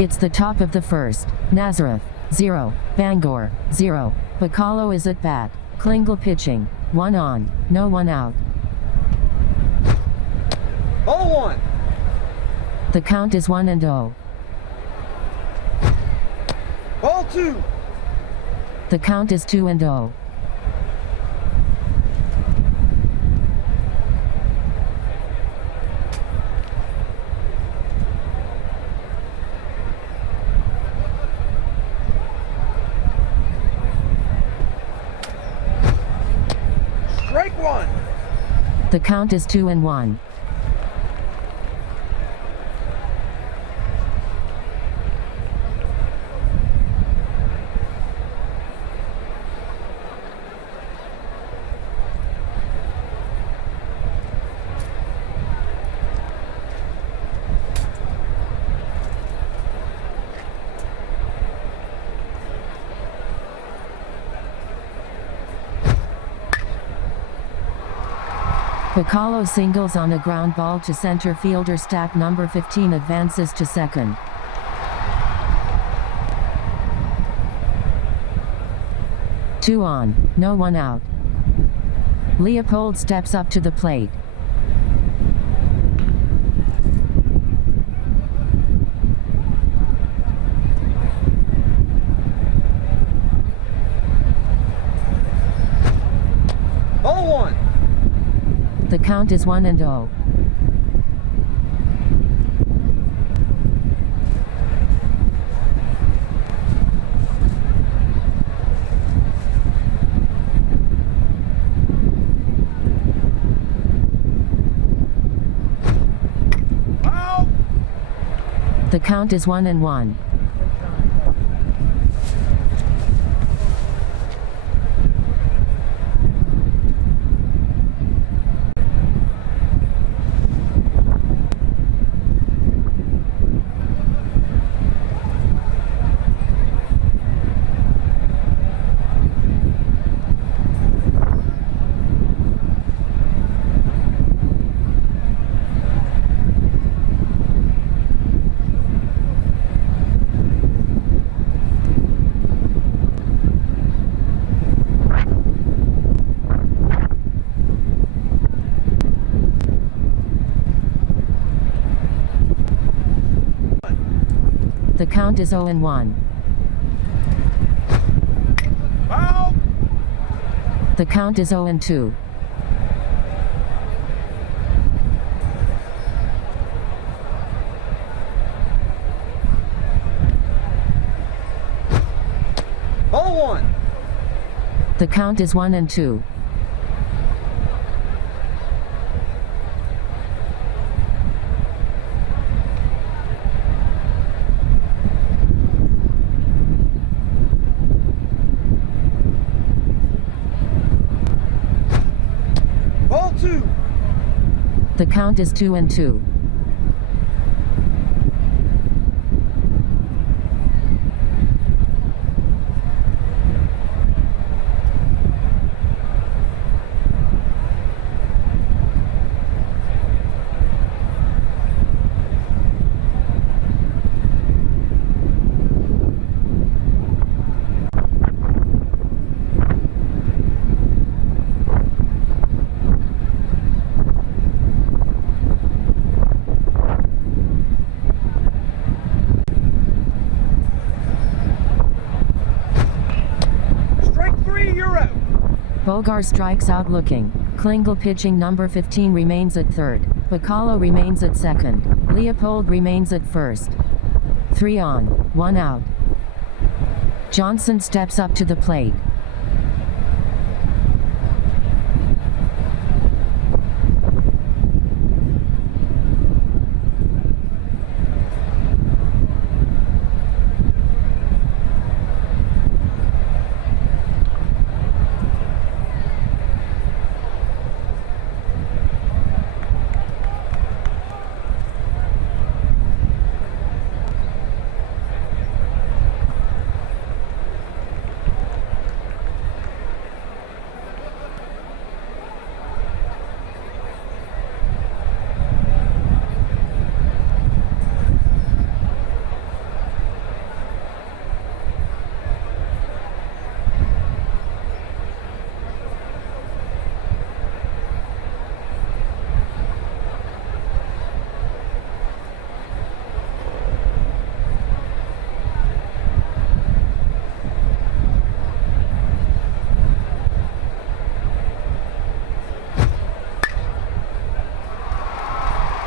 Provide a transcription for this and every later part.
It's the top of the first. Nazareth, 0. Bangor, 0. Bacalo is at bat. Klingle pitching. 1 on, no 1 out. Ball 1. The count is 1-0. Ball 2. The count is 2-0. Strike 1. The count is 2-1. Bacalo singles on a ground ball to center fielder. Stack number 15 advances to second. Two on, no 1 out. Leopold steps up to the plate. Ball 1. The count is 1-0. Out. The count is 1-1. The count is 0-1. Out. The count is 0-2. Ball 1. The count is 1-2. Ball 2. The count is 2-2. Strike 3, you're out. Bogar strikes out looking. Klingle pitching number 15 remains at third. Bacalo remains at second. Leopold remains at first. 3 on, 1 out. Johnson steps up to the plate.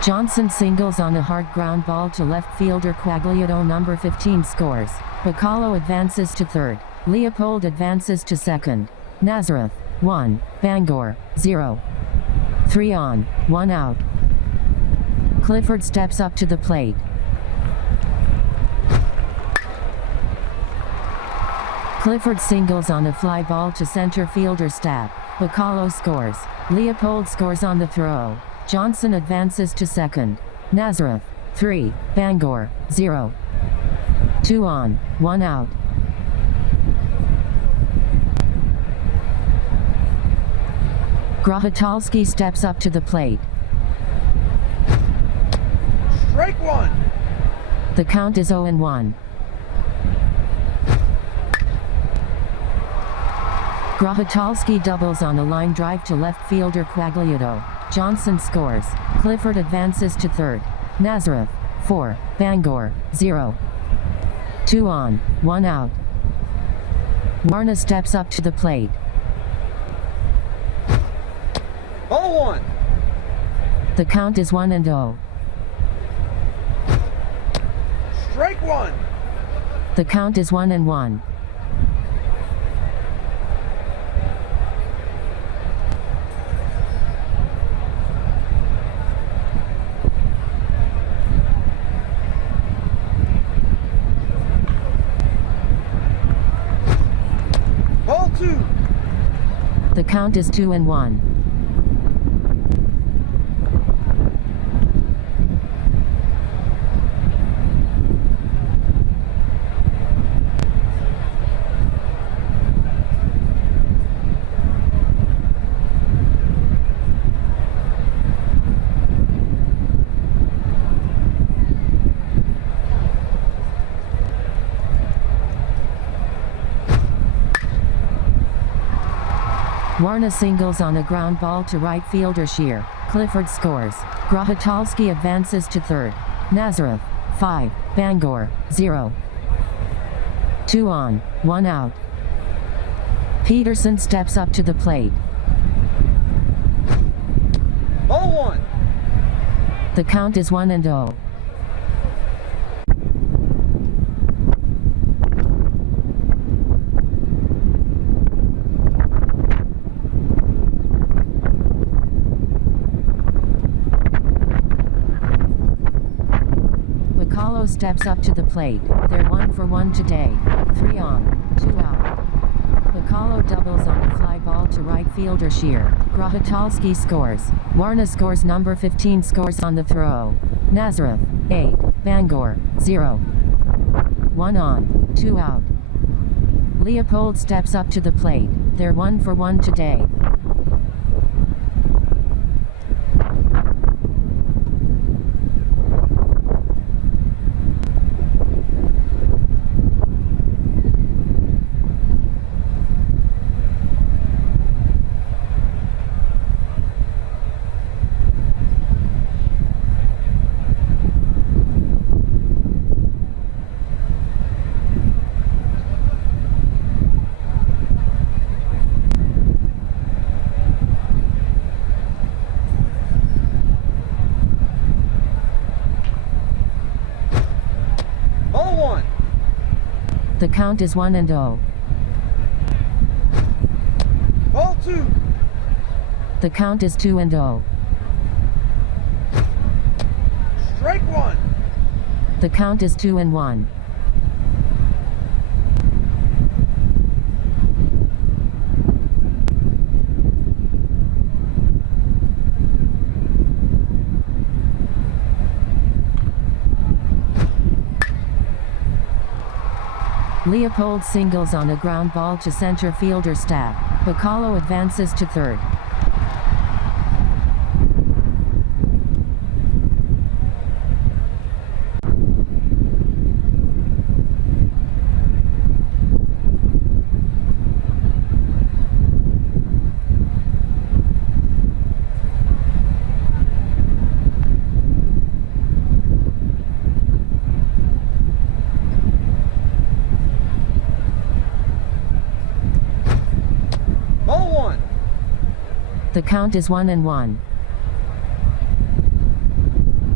Johnson singles on a hard ground ball to left fielder Quagliato number 15 scores. Bacallo advances to third. Leopold advances to second. Nazareth, 1. Bangor, 0. 3 on, 1 out. Clifford steps up to the plate. Clifford singles on a fly ball to center fielder Stapp. Bacallo scores. Leopold scores on the throw. Johnson advances to second. Nazareth, 3. Bangor, 0. 2 on, 1 out. Grochotowski steps up to the plate. Strike one. The count is 0-1. Grochotowski doubles on a line drive to left fielder Quagliato. Johnson scores. Clifford advances to third. Nazareth, 4. Bangor, 0. 2 on, 1 out. Warner steps up to the plate. Ball one. The count is 1-0. Strike one. The count is 1-1. Ball two. The count is 2-1. Warner singles on a ground ball to right fielder Shear. Clifford scores. Grochotowski advances to third. Nazareth, 5. Bangor, 0. 2 on, 1 out. Peterson steps up to the plate. Ball one. The count is 1-0. Bacallo steps up to the plate. They're 1-for-1 today. 3 on, 2 out. Bacallo doubles on a fly ball to right fielder Shear. Grochotowski scores. Warner scores number 15 scores on the throw. Nazareth, 8. Bangor, 0. 1 on, 2 out. Leopold steps up to the plate. They're 1-for-1 today. The count is 1-0. Ball two. The count is 2-0. Strike one. The count is 2-1. Leopold singles on a ground ball to center fielder Stapp. Bacallo advances to third. The count is 1-1.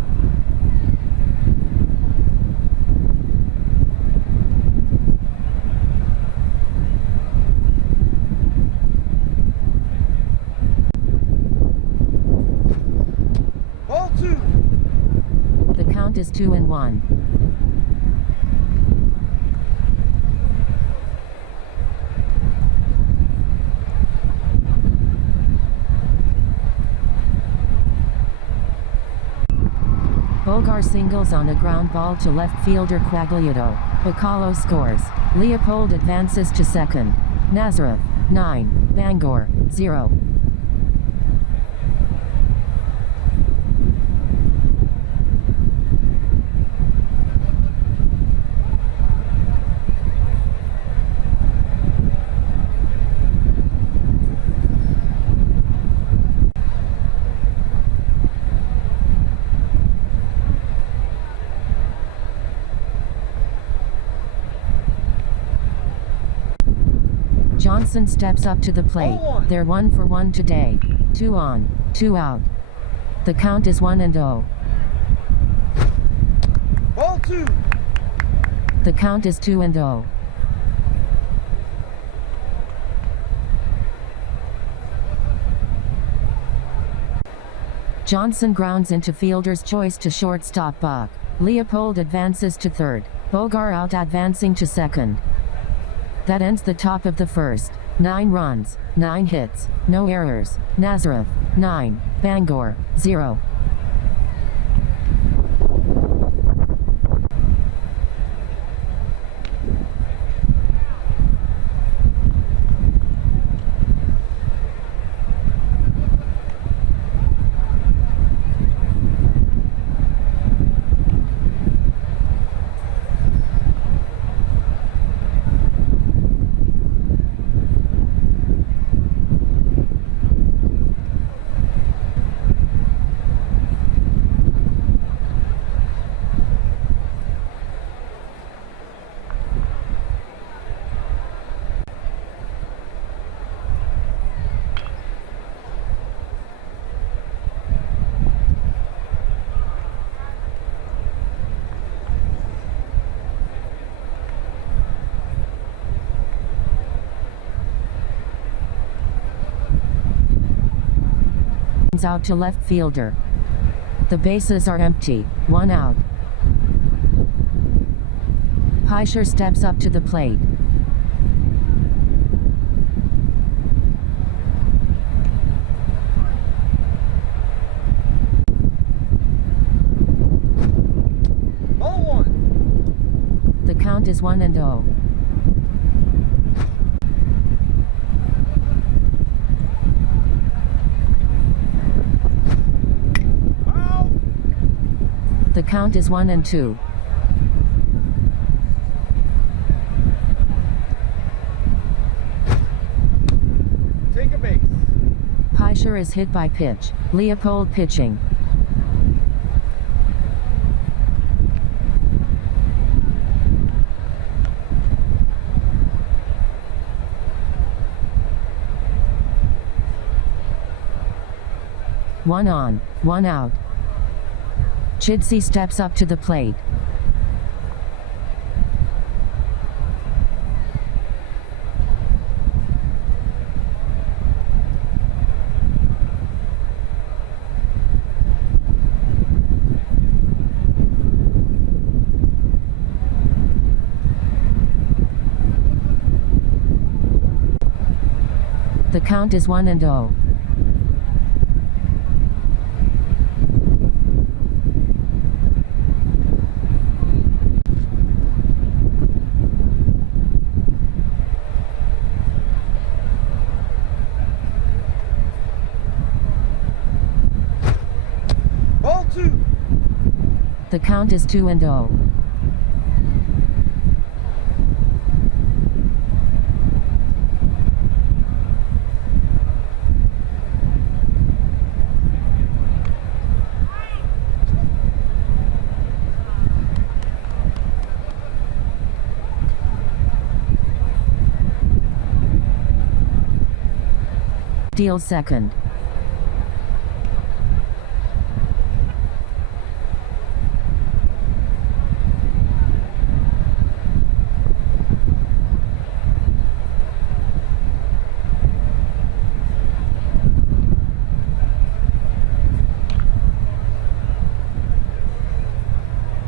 count is 2-1. Bangor singles on a ground ball to left fielder Quagliato. Bacalo scores. Leopold advances to second. Nazareth, 9. Bangor, 0. Johnson steps up to the plate. They're 1 for 1 today. 2 on, 2 out. The count is 1-0. Ball 2. The count is 2-0. Johnson grounds into fielder's choice to shortstop Buck. Leopold advances to third. Bangor out advancing to second. That ends the top of the first. 9 runs, 9 hits, no errors. Nazareth, 9. Bangor, 0. Out to left fielder. The bases are empty. 1 out. Peischer steps up to the plate. Ball 1. The count is 1-0. The count is 1-2. Take a base. Peischer is hit by pitch. Leopold pitching. One on, 1 out. Chidsey steps up to the plate. The count is 1-0. Ball 2. The count is 2-0. Deals second.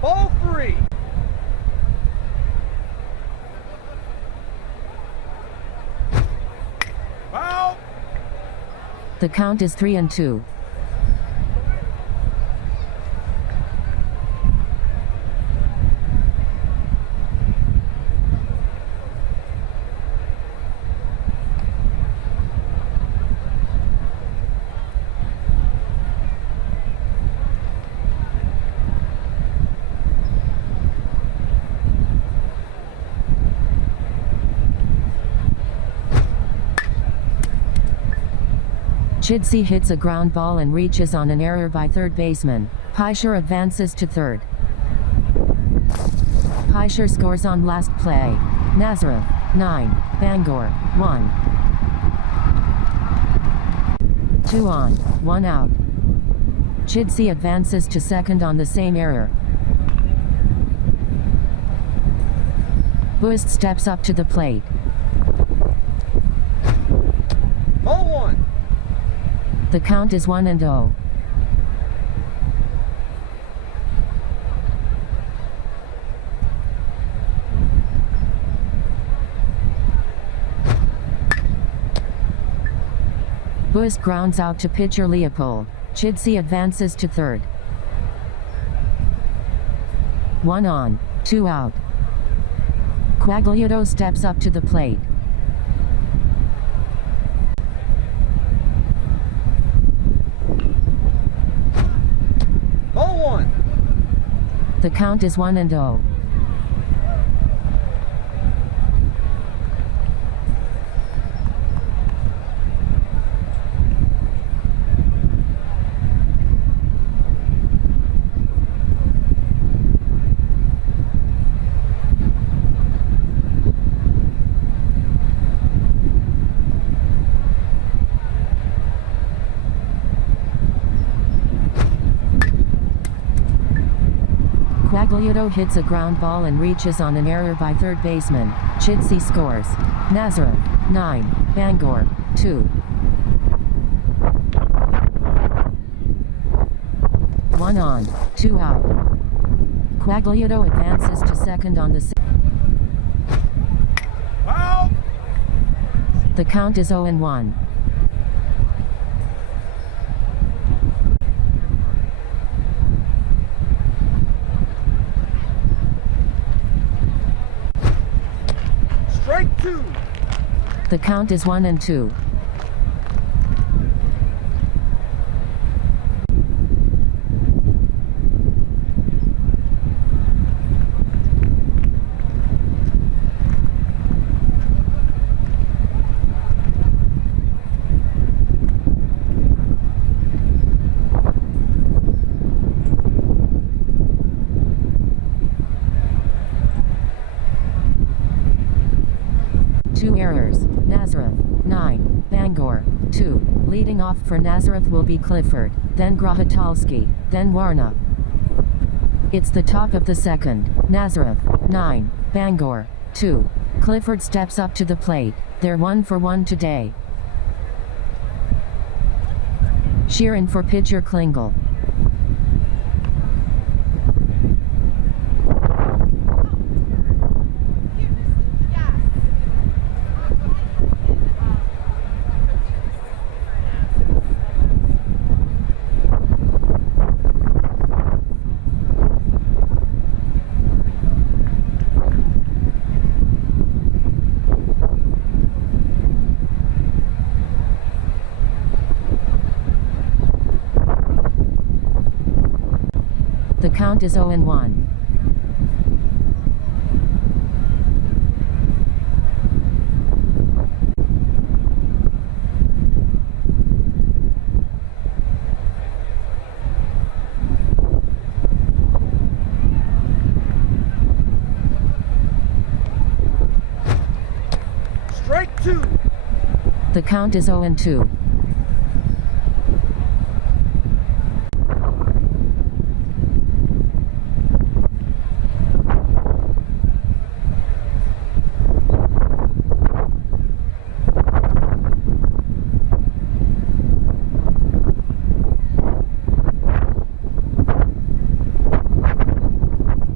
Ball 3. Foul. The count is 3-2. Chidsey hits a ground ball and reaches on an error by third baseman. Pisher advances to third. Pisher scores on last play. Nazareth, 9. Bangor, 1. 2 on, 1 out. Chidsey advances to second on the same error. Buist steps up to the plate. Ball 1. The count is 1-0. Buist grounds out to pitcher Leopold. Chidsey advances to third. 1 on, 2 out. Quagliato steps up to the plate. Ball 1. The count is 1-0. Quagliato hits a ground ball and reaches on an error by third baseman. Chidsey scores. Nazareth, 9. Bangor, 2. 1 on, 2 out. Quagliato advances to second on the Foul. The count is 0-1. Strike 2. The count is 1-2. Two errors. Nazareth, 9. Bangor, 2. Leading off for Nazareth will be Clifford, then Grohatalski, then Warna. It's the top of the second. Nazareth, 9. Bangor, 2. Clifford steps up to the plate. They're 1-for-1 today. Sheeran for pitcher Klingel. The count is 0-1. Strike 2. The count is 0-2.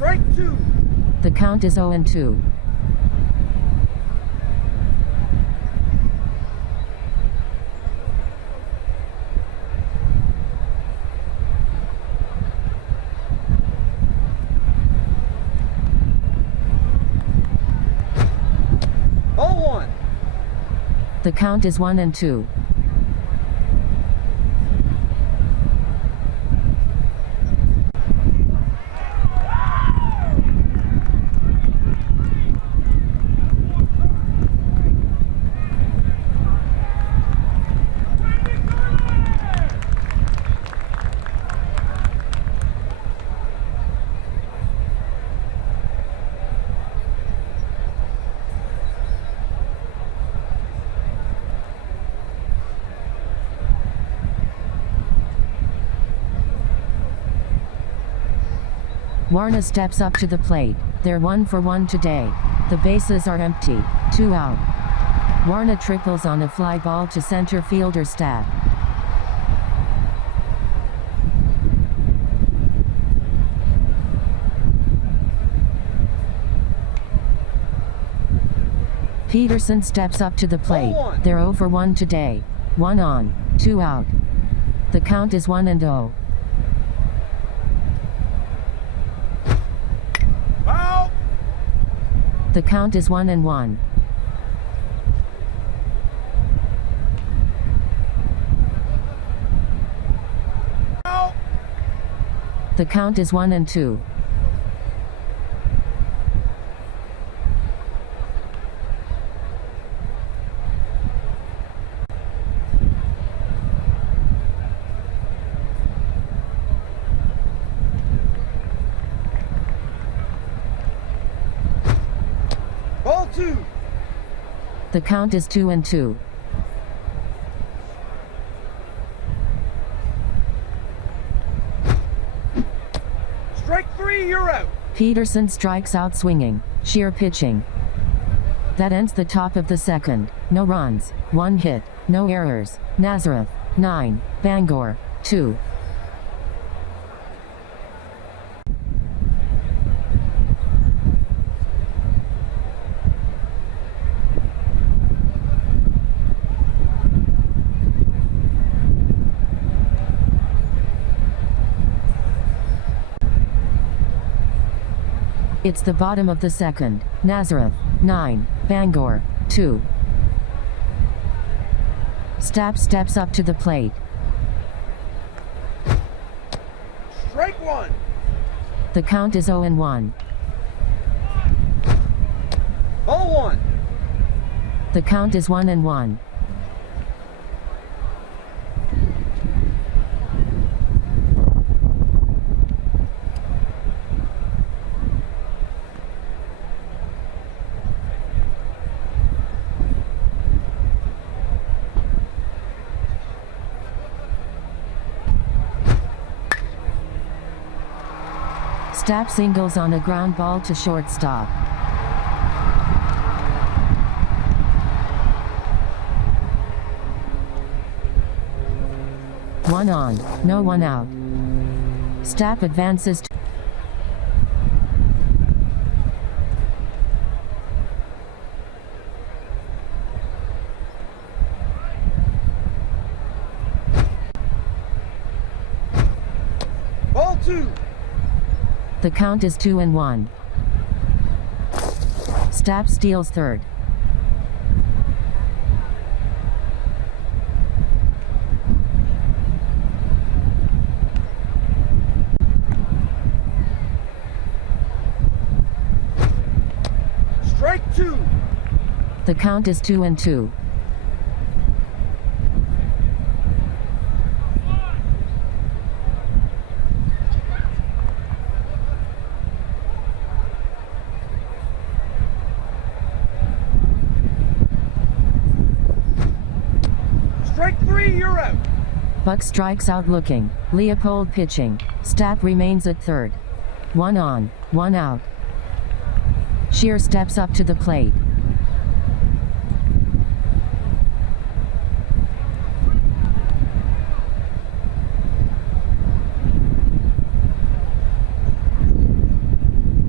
Strike two. The count is 0-2. Ball one. The count is 1-2. Warna steps up to the plate. They're 1 for 1 today. The bases are empty. 2 out. Warna triples on a fly ball to center fielder Stat. Peterson steps up to the plate. They're 0 for 1 today. 1 on, 2 out. The count is 1-0. Foul. The count is 1-1. Foul. The count is 1-2. Ball two. The count is 2-2. Strike three, you're out. Peterson strikes out swinging. Sheer pitching. That ends the top of the second. No runs, 1 hit, no errors. Nazareth, 9. Bangor, 2. It's the bottom of the second. Nazareth, 9. Bangor, 2. Stapp steps up to the plate. Strike one. The count is 0-1. Ball one. The count is 1-1. Stapp singles on a ground ball to shortstop. One on, no one out. Stapp advances to Ball two. the count is 2-1. Stapp steals third. Strike two. The count is 2-2. Strike three, you're out. Buck strikes out looking. Leopold pitching. Stapp remains at third. 1 on, 1 out. Shear steps up to the plate.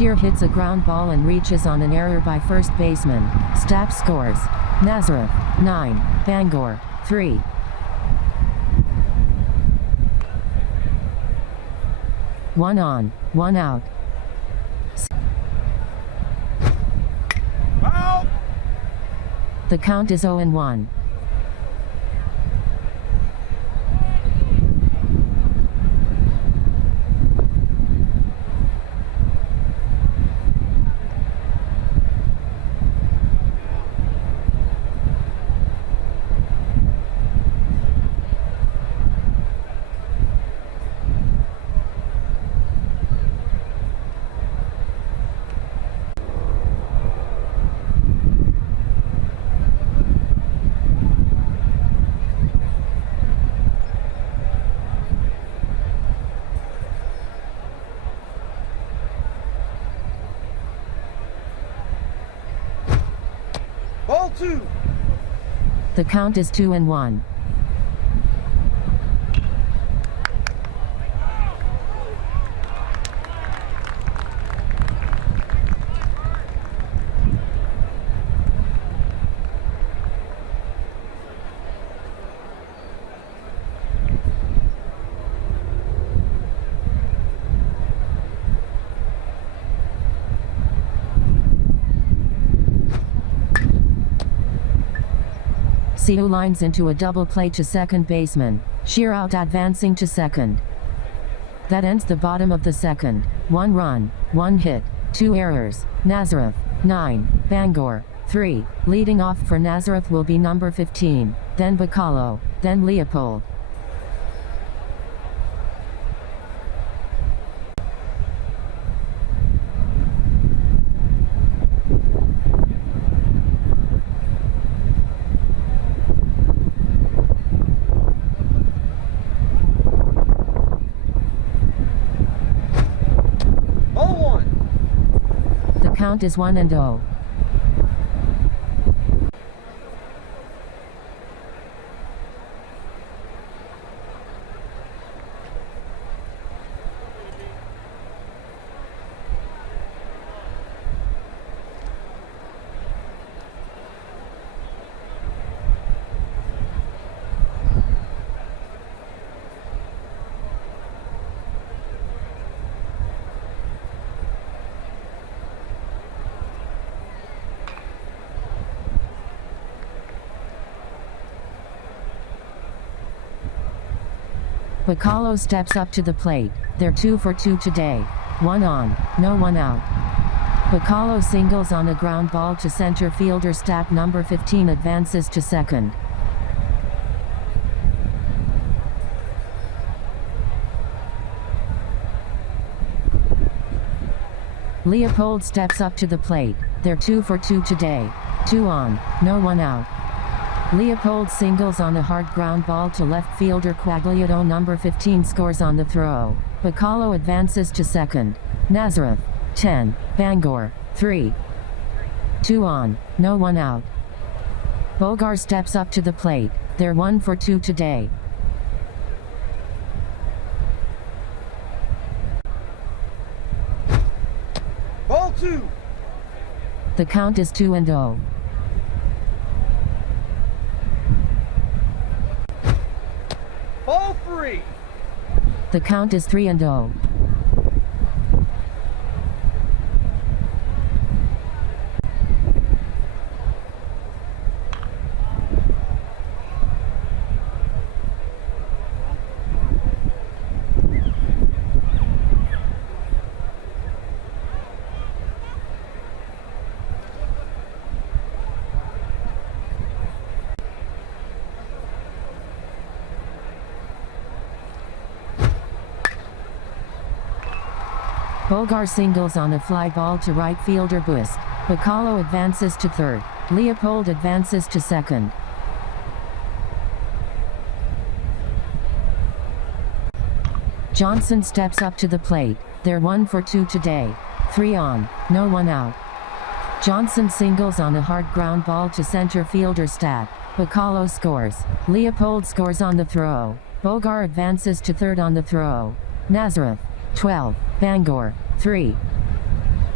Shear hits a ground ball and reaches on an error by first baseman. Stapp scores. Nazareth, 9. Bangor, 3. One on, one out. Out. The count is 0-1. Ball 2. The count is 2-1. Siu lines into a double play to second baseman. Shear out advancing to second. That ends the bottom of the second. 1 run, 1 hit, 2 errors. Nazareth, 9. Bangor, 3. Leading off for Nazareth will be number 15, then Bacalo, then Leopold. Count is 1-0. Bacalo steps up to the plate. They're 2 for 2 today. 1 on, no 1 out. Bacalo singles on a ground ball to center fielder. Stapp number 15 advances to second. Leopold steps up to the plate. They're 2 for 2 today. 2 on, no 1 out. Leopold singles on a hard ground ball to left fielder. Quagliato number 15 scores on the throw. Bacalo advances to second. Nazareth, 10. Bangor, 3. 2 on, no 1 out. Bogar steps up to the plate. They're 1 for 2 today. Ball 2. The count is 2-0. Ball 3. The count is 3-0. Bogar singles on a fly ball to right fielder Buist. Bacalo advances to third. Leopold advances to second. Johnson steps up to the plate. They're 1 for 2 today. 3 on, no 1 out. Johnson singles on a hard ground ball to center fielder Stapp. Bacalo scores. Leopold scores on the throw. Bogar advances to third on the throw. Nazareth, 12. Bangor, 3.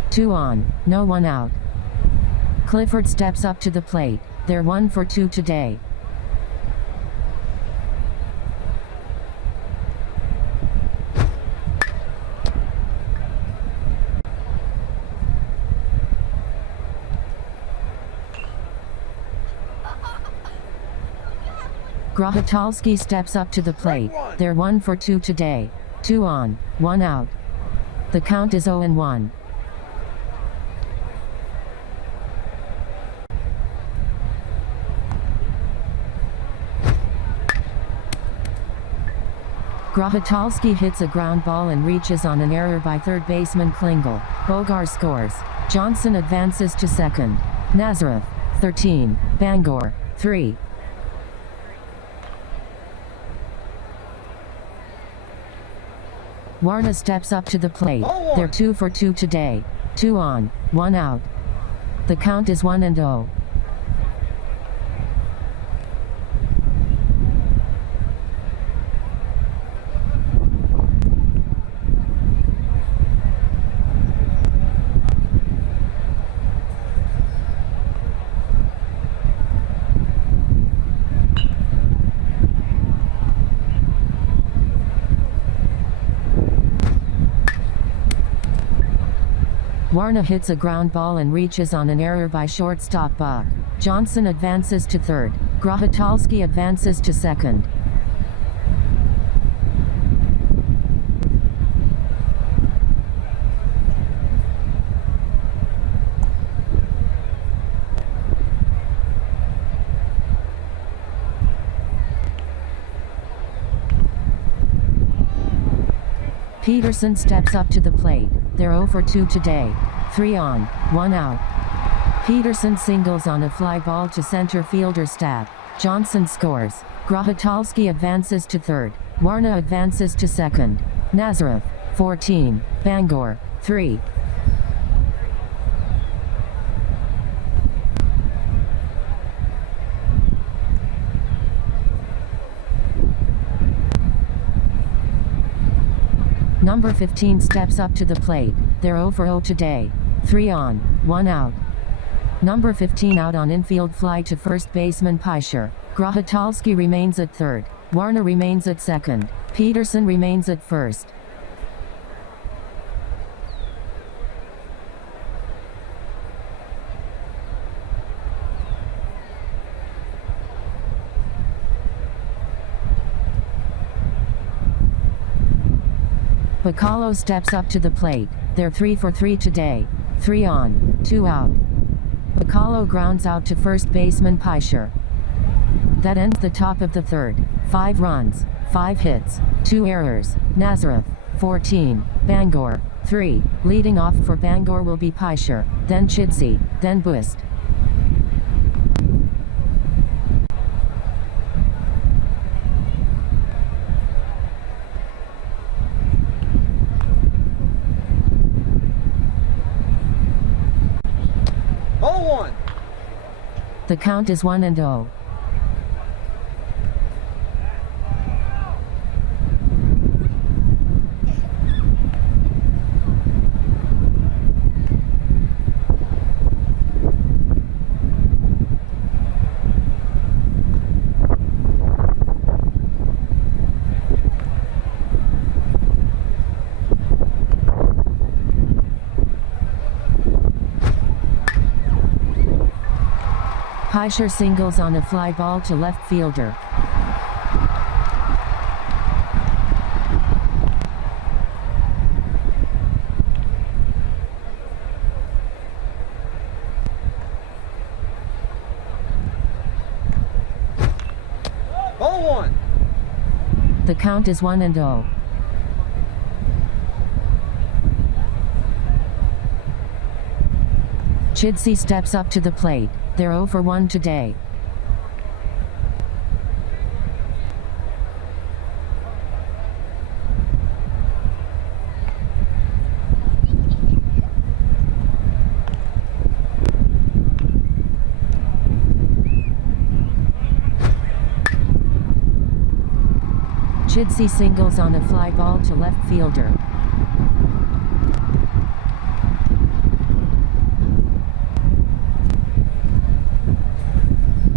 2 on, no one out. Clifford steps up to the plate. They're 1 for 2 today. Grohotalski steps up to the plate. They're 1 for 2 today. 2 on, 1 out. The count is 0-1. Grohotalski hits a ground ball and reaches on an error by third baseman Klingel. Bogar scores. Johnson advances to second. Nazareth, 13. Bangor, 3. Warner steps up to the plate. They're 2 for 2 today. 2 on, 1 out. The count is 1-0. Warner hits a ground ball and reaches on an error by shortstop Buck. Johnson advances to third. Grohotalski advances to second. Peterson steps up to the plate. They're 0 for 2 today. 3 on, 1 out. Peterson singles on a fly ball to center fielder Stab. Johnson scores. Grohotalski advances to third. Warner advances to second. Nazareth, 14. Bangor, 3. Number 15 steps up to the plate. They're 0 for 0 today. 3 on, 1 out. Number 15 out on infield fly to first baseman Peischer. Grohotalski remains at third. Warner remains at second. Peterson remains at first. Bacallo steps up to the plate. They're 3 for 3 today. 3 on, 2 out. Bacallo grounds out to first baseman Peischer. That ends the top of the third. 5 runs, 5 hits, 2 errors. Nazareth, 14. Bangor, 3. Leading off for Bangor will be Peischer, then Chidsey, then Buist. The count is 1-0. Peischer singles on a fly ball to left fielder. Ball 1. The count is 1-0. Chidsey steps up to the plate. They're 0 for 1 today. Chidsey singles on a fly ball to left fielder.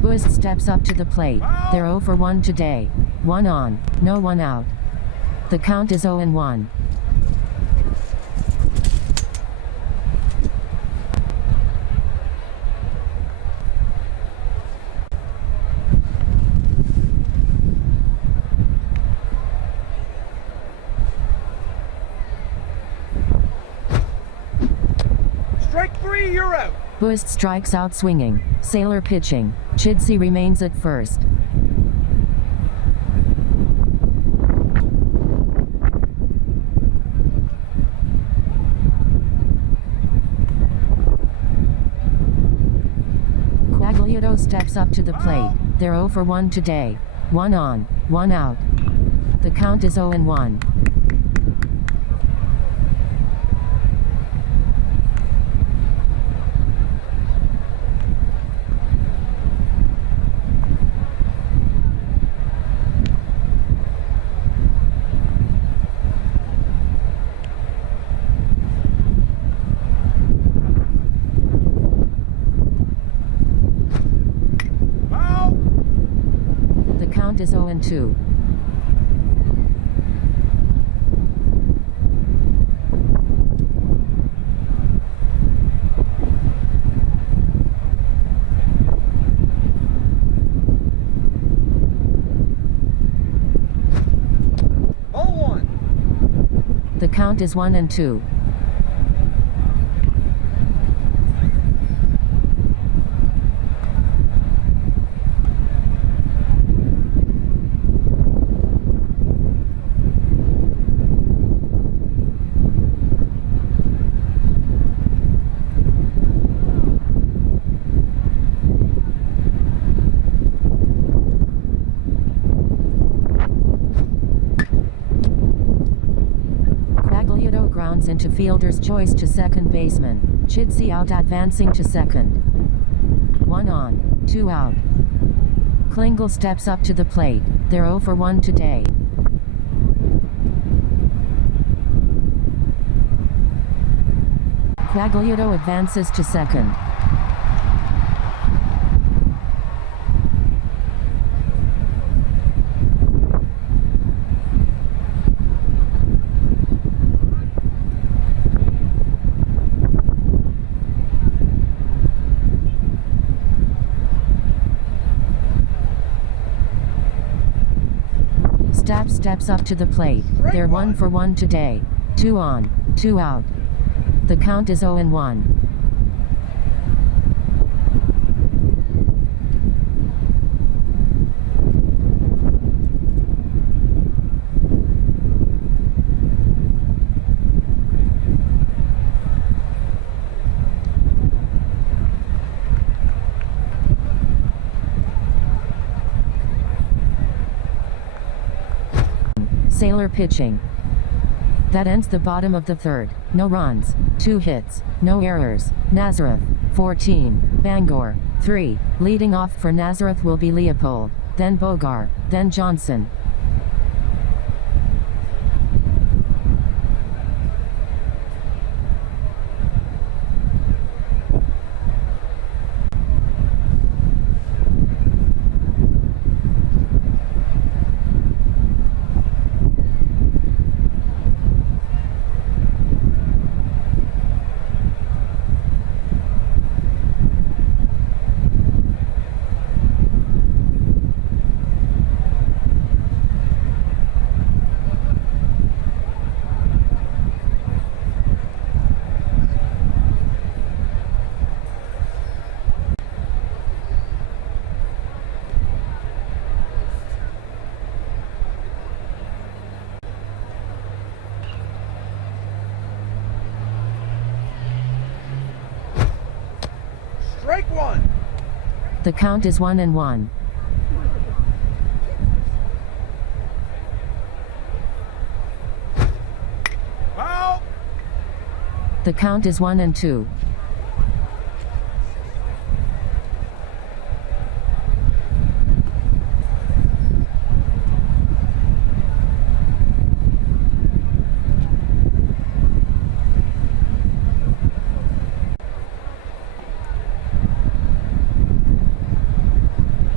Buist steps up to the plate. They're 0 for 1 today. 1 on, no 1 out. The count is 0-1. Strike 3, you're out. Buist strikes out swinging. Sailor pitching. Chidsey remains at first. Quagliato steps up to the plate. They're 0 for 1 today. 1 on, 1 out. The count is 0-1. The count is 0-2. Ball 1. The count is 1-2. Grounds into fielder's choice to second baseman. Chidsey out advancing to second. 1 on, 2 out. Klingel steps up to the plate. They're 0 for 1 today. Quagliato advances to second. Stapp steps up to the plate. They're 1 for 1 today. 2 on, 2 out. The count is 0-1. Sailor pitching. That ends the bottom of the third. No runs, 2 hits, no errors. Nazareth, 14, Bangor, 3. Leading off for Nazareth will be Leopold, then Bogar, then Johnson. Strike 1. The count is 1-1. Foul. The count is 1-2.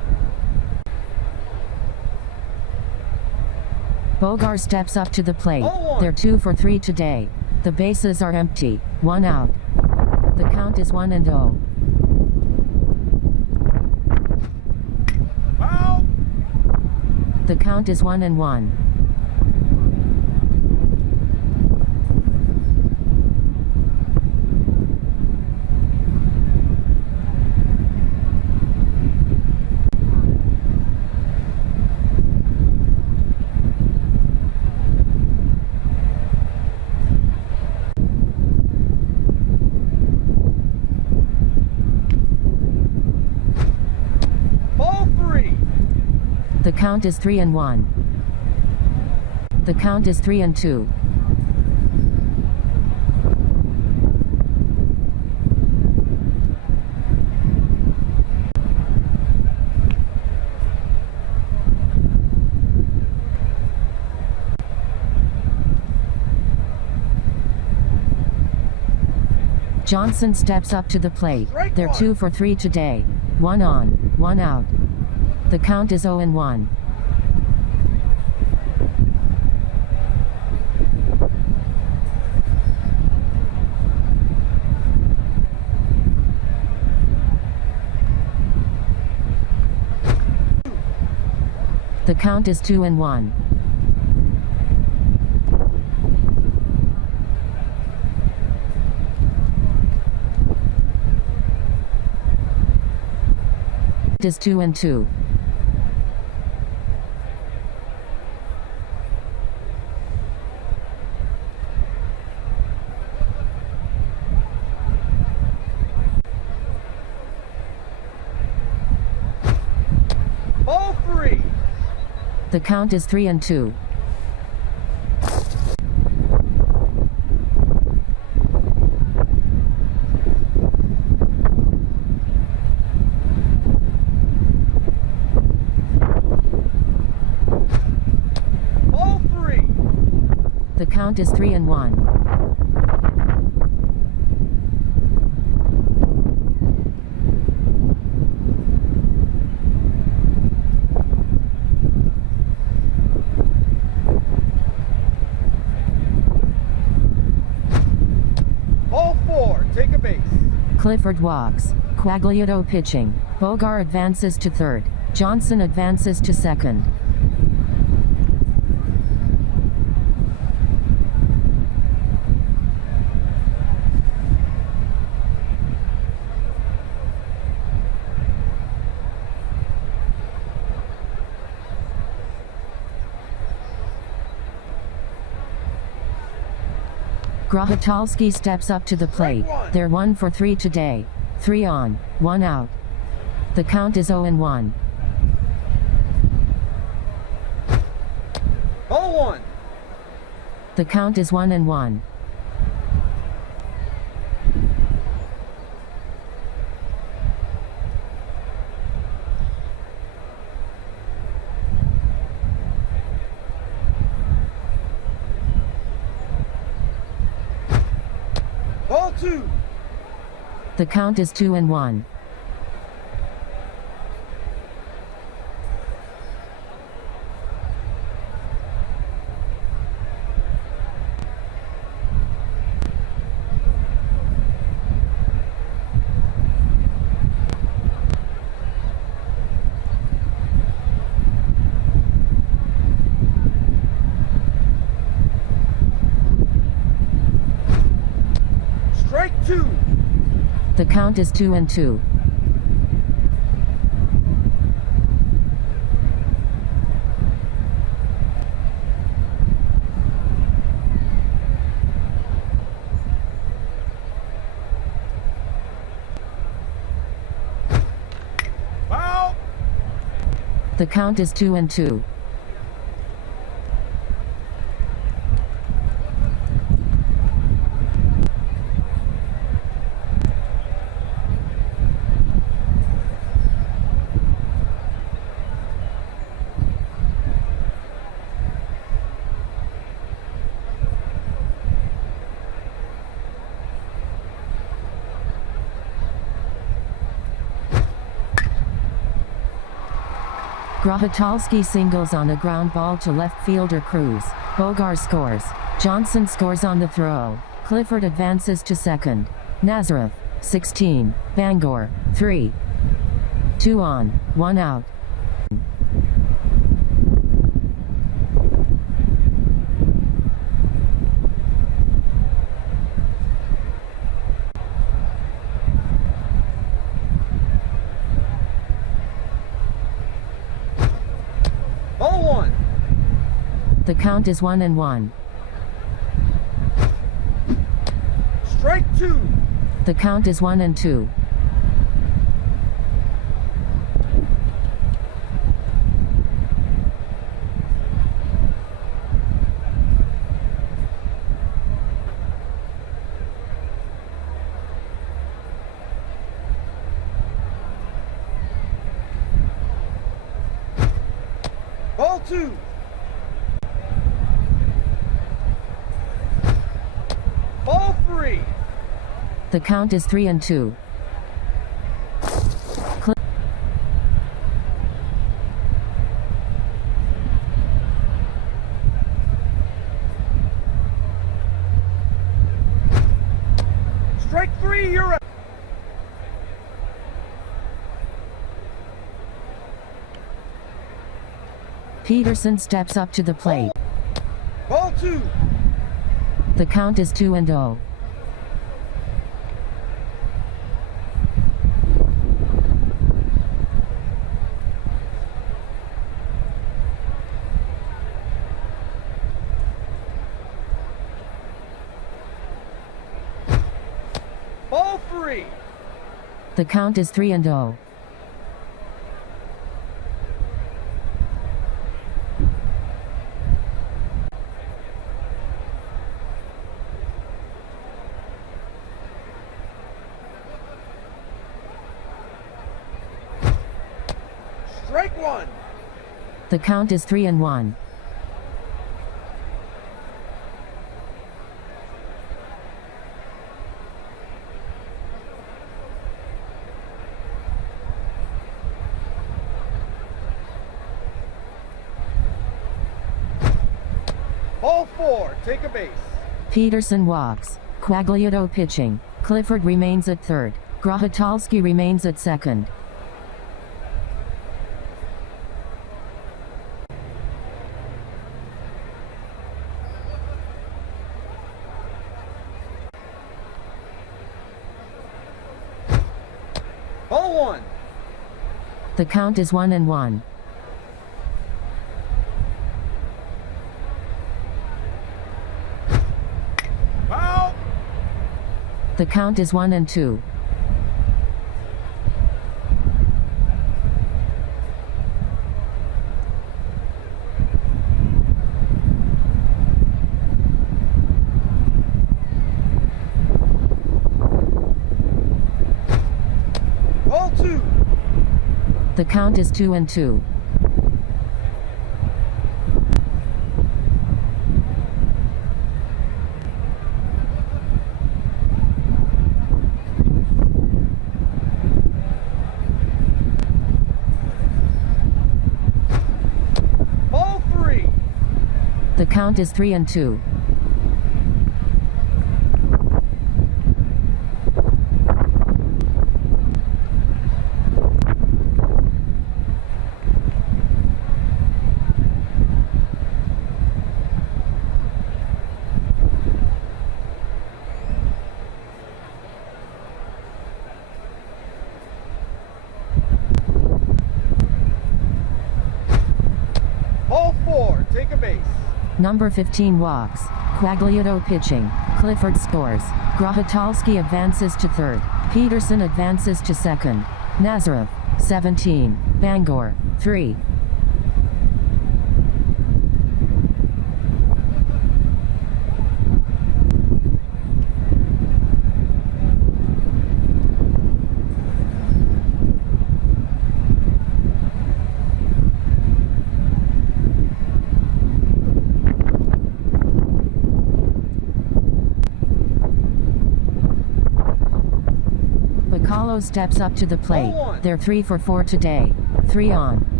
Bangor steps up to the plate. Ball one. They're 2 for 3 today. The bases are empty. 1 out. The count is 1-0. Foul. The count is 1-1. Ball three. The count is 3-1. The count is 3-2. Johnson steps up to the plate. Strike They're one. 2 for 3 today. 1 on, 1 out. The count is 0-1. The count is 2-1. It is 2-2. Ball three. The count is 3-2. Ball three. The count is 3-1. Ball four. Take a base. Clifford walks. Quagliato pitching. Bangor advances to third. Johnson advances to second. Grahatalski steps up to the plate. They're 1 for 3 today. 3 on, 1 out. The count is 0-1. Ball one. The count is 1-1. Ball two. The count is 2-1. Strike two. The count is 2-2. Foul. The count is 2-2. Grochotolski singles on a ground ball to left fielder Cruz. Bogar scores. Johnson scores on the throw. Clifford advances to second. Nazareth, 16. Bangor, 3. 2 on, 1 out. Ball 1. The count is 1-1. Strike 2. The count is 1-2. Ball 2. Ball 3. The count is 3-2. Strike 3, you're out. Peterson steps up to the plate. Ball 2. The count is 2-0. Ball 3. The count is 3-0. Strike 1. The count is 3-1. Ball 4, take a base. Peterson walks. Quagliato pitching. Clifford remains at third. Grochotolski remains at second. Ball 1. The count is 1-1. Foul. The count is 1-2. Ball 2. The count is 2-2. Ball 3. The count is 3-2. Ball 4, take a base. Number 15 walks. Quagliato pitching. Clifford scores. Grochotolski advances to third. Peterson advances to second. Nazareth, 17. Bangor, 3. Bacallo steps up to the plate. They're 3 for 4 today. 3 on.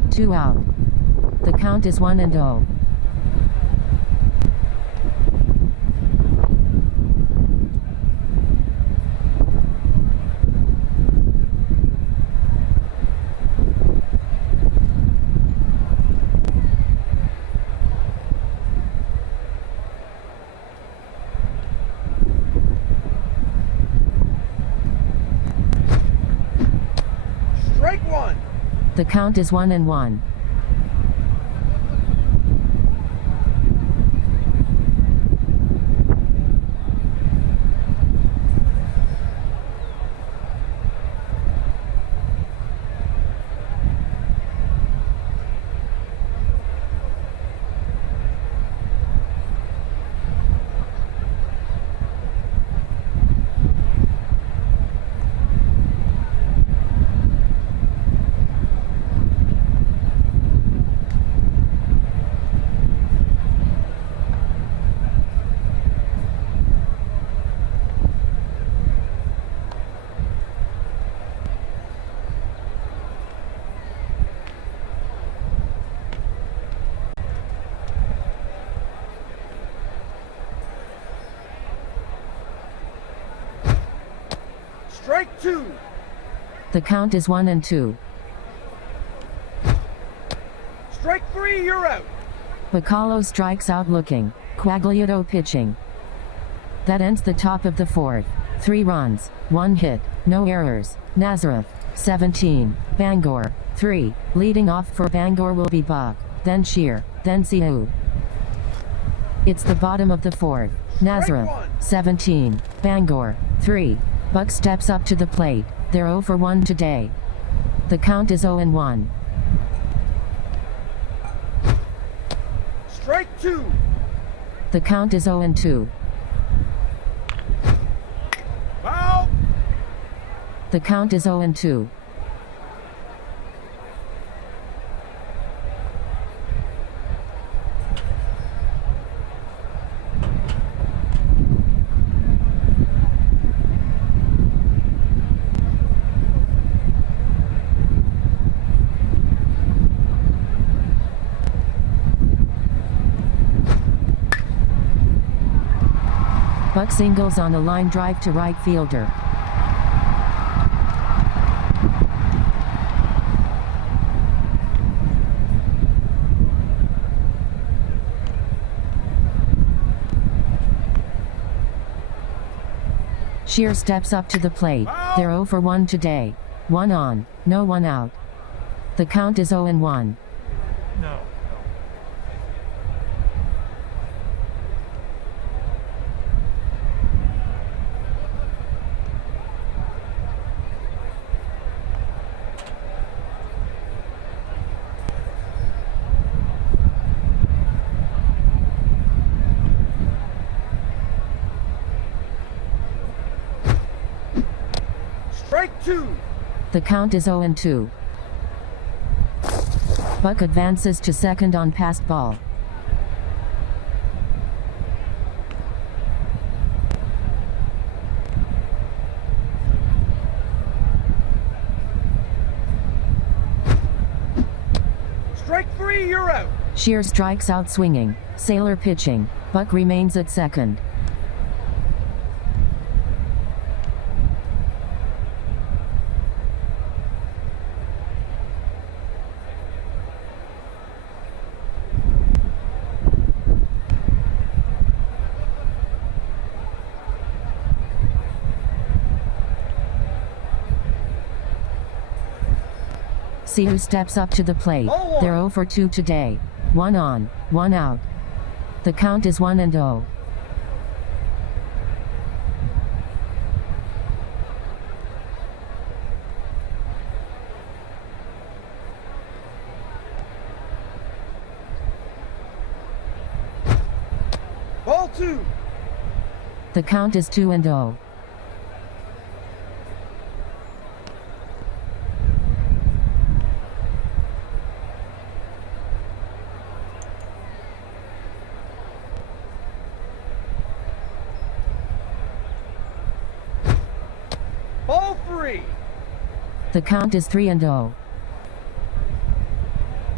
2 out. The count is 1-0. Strike one. The count is 1-1. Strike two. The count is 1-2. Strike three, you're out. Bacallo strikes out looking. Quagliato pitching. That ends the top of the fourth. 3 runs, 1 hit, no errors. Nazareth, 17. Bangor, 3. Leading off for Bangor will be Buck, then Shear, then Sihu. It's the bottom of the fourth. Nazareth, 17. Bangor, 3. Buck steps up to the plate. They're 0 for 1 today. The count is 0-1. Strike two. The count is 0-2. Foul. The count is 0-2. Buck singles on a line drive to right fielder. Shear steps up to the plate. They're 0 for 1 today. 1 on, no 1 out. The count is 0-1. No. Strike two. The count is 0-2. Buck advances to second on passed ball. Strike three, you're out. Shear strikes out swinging. Sailor pitching. Buck remains at second. Sihu steps up to the plate. They're 0 for 2 today. 1 on, 1 out. The count is 1-0. Ball two. The count is 2-0. Ball three. The count is 3-0.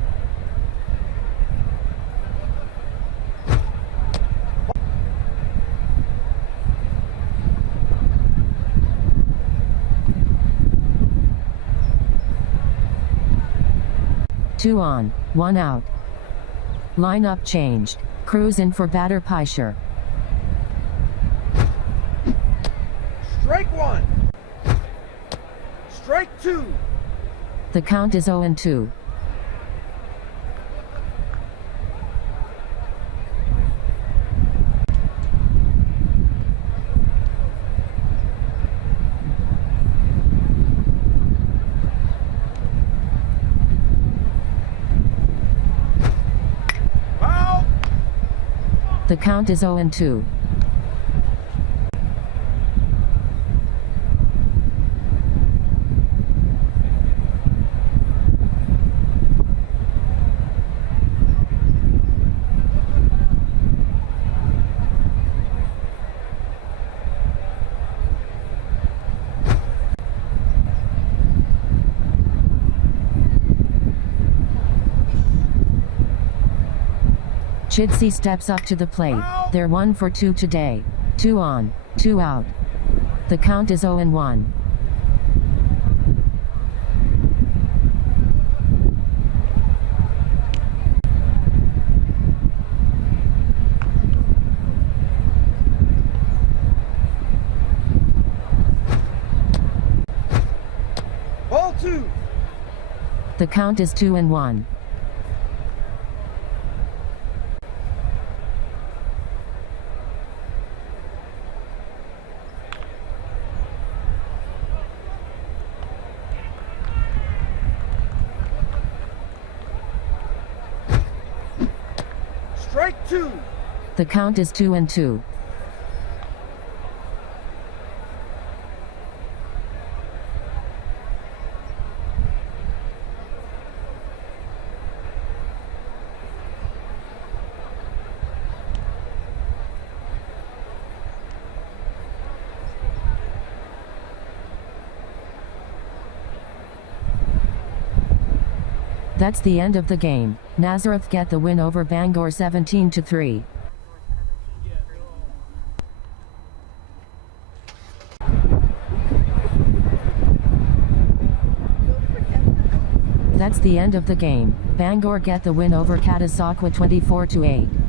2 on, 1 out. Lineup changed. Cruz in for batter Pisher. Strike 1. Strike 2. The count is 0-2. Foul. The count is 0-2. Chidsey steps up to the plate. They're 1 for 2 today. 2 on, 2 out. The count is 0-1. Ball 2. The count is 2-1. Strike 2. The count is 2-2. That's the end of the game. Nazareth get the win over Bangor 17-3. That's the end of the game. Bangor get the win over Catasauqua 24-8.